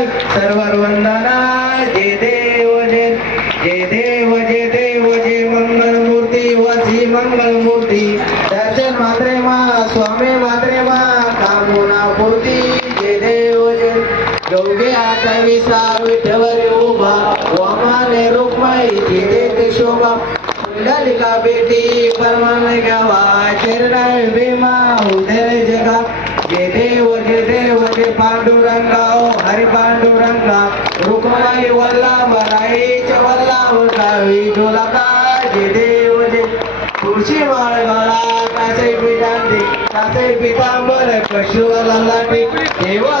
नक्षाय server वंदना जे देव जे जे देव जे देव जे मंगल मूर्ती वसी मंगल मूर्ती दर्शन मात्रे मा स्वामी मात्रे मा कामोना पूर्ती जे देव जे. योगे आता विसा विठवर उभा वामाने जिते ते शोभा. ललिका बेटी परमान गावा चरणा भीमा उदय जगा जय देव जय देव जय पांडुरंगा ओ हरी पांडुरंगा रुक्माई वल्ला राईच वल्लाभ गावी डोलाका जे देव जय तुळशी माळ गळा कासे पिठांती कासे पितांबर कशुला लाटी देवा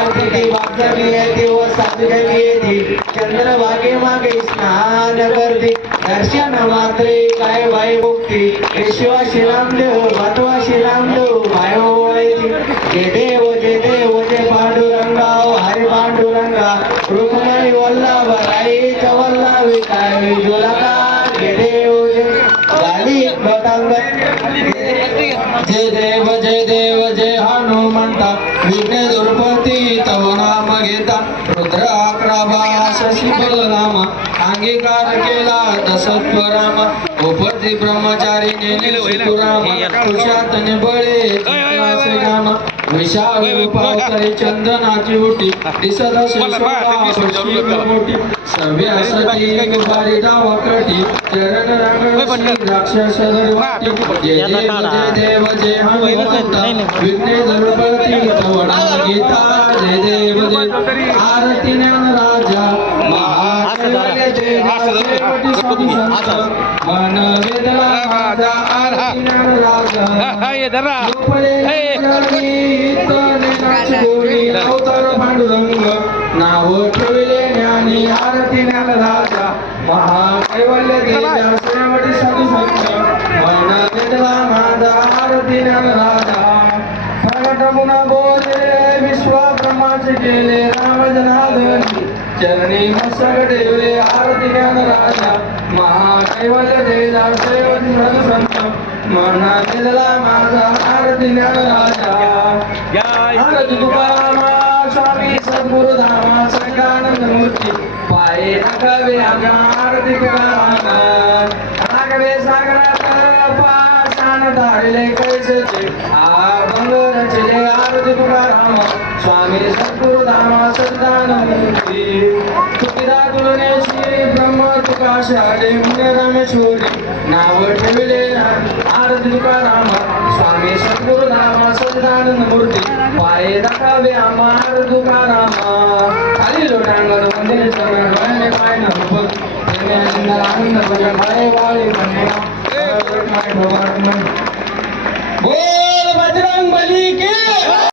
आषाढी कार्तिकी वागजली येते व सातजली येते चंद्रभागे मागे स्नान करते. दर्शन मात्रे काय वाय मुक्ती विश्वा शिलामदेव भत्वा शिलामदेव वायो वळती. जय देव जे देव जे पांडुरंगा ओ हरे पांडुरंगा. रुक्मणी वल्लभ राईच वल्लभ काय जुलका जे देव जे गाली लोटांगण जय देव जय देव जय हनुमंता. विघ्न दुर्पती अकराबा शशी बलरामा अंगीकार केला दसत्व रामा उपती ब्रह्मचारी नेले रामा कुशात निबळे जिंकलासे गामा विशाल रूपावतारी चंदनाची उटी दिसत मोठी. सव्यासती गुबारी डावा कटी चरण रंग राक्षस जय देव जय देव जय हनुमंता. विघ्ने नाम गीता जय देव जय आरती धरा जनार्दनी चरणी ठेवले आरती ज्ञान राजा. महाकैवल्य संत मना दिला माझा आरती ज्ञान राजा. आरती तुकारामा स्वामी सद्गुरु धामा संगानंद मूर्ती. पाये नकावे आगा आरती तुकारामा पाषाण धारले कैसे अभंग रचले आरती तुकाराम. स्वामी सद्गुरु धामा सद्दान मूर्ती तुकिरा तुलने श्री ब्रह्म तुका शाळे मुने रामेश्वरी नाव ठेवले आरती तुकाराम. स्वामी सद्गुरु धामा सद्दान मूर्ती पाय दाखावे आमार तुकाराम. खाली लोटांगर मंदिर चरण पाय न भजन आनंद वाळी भय भगवान बोल बजरंग बली के.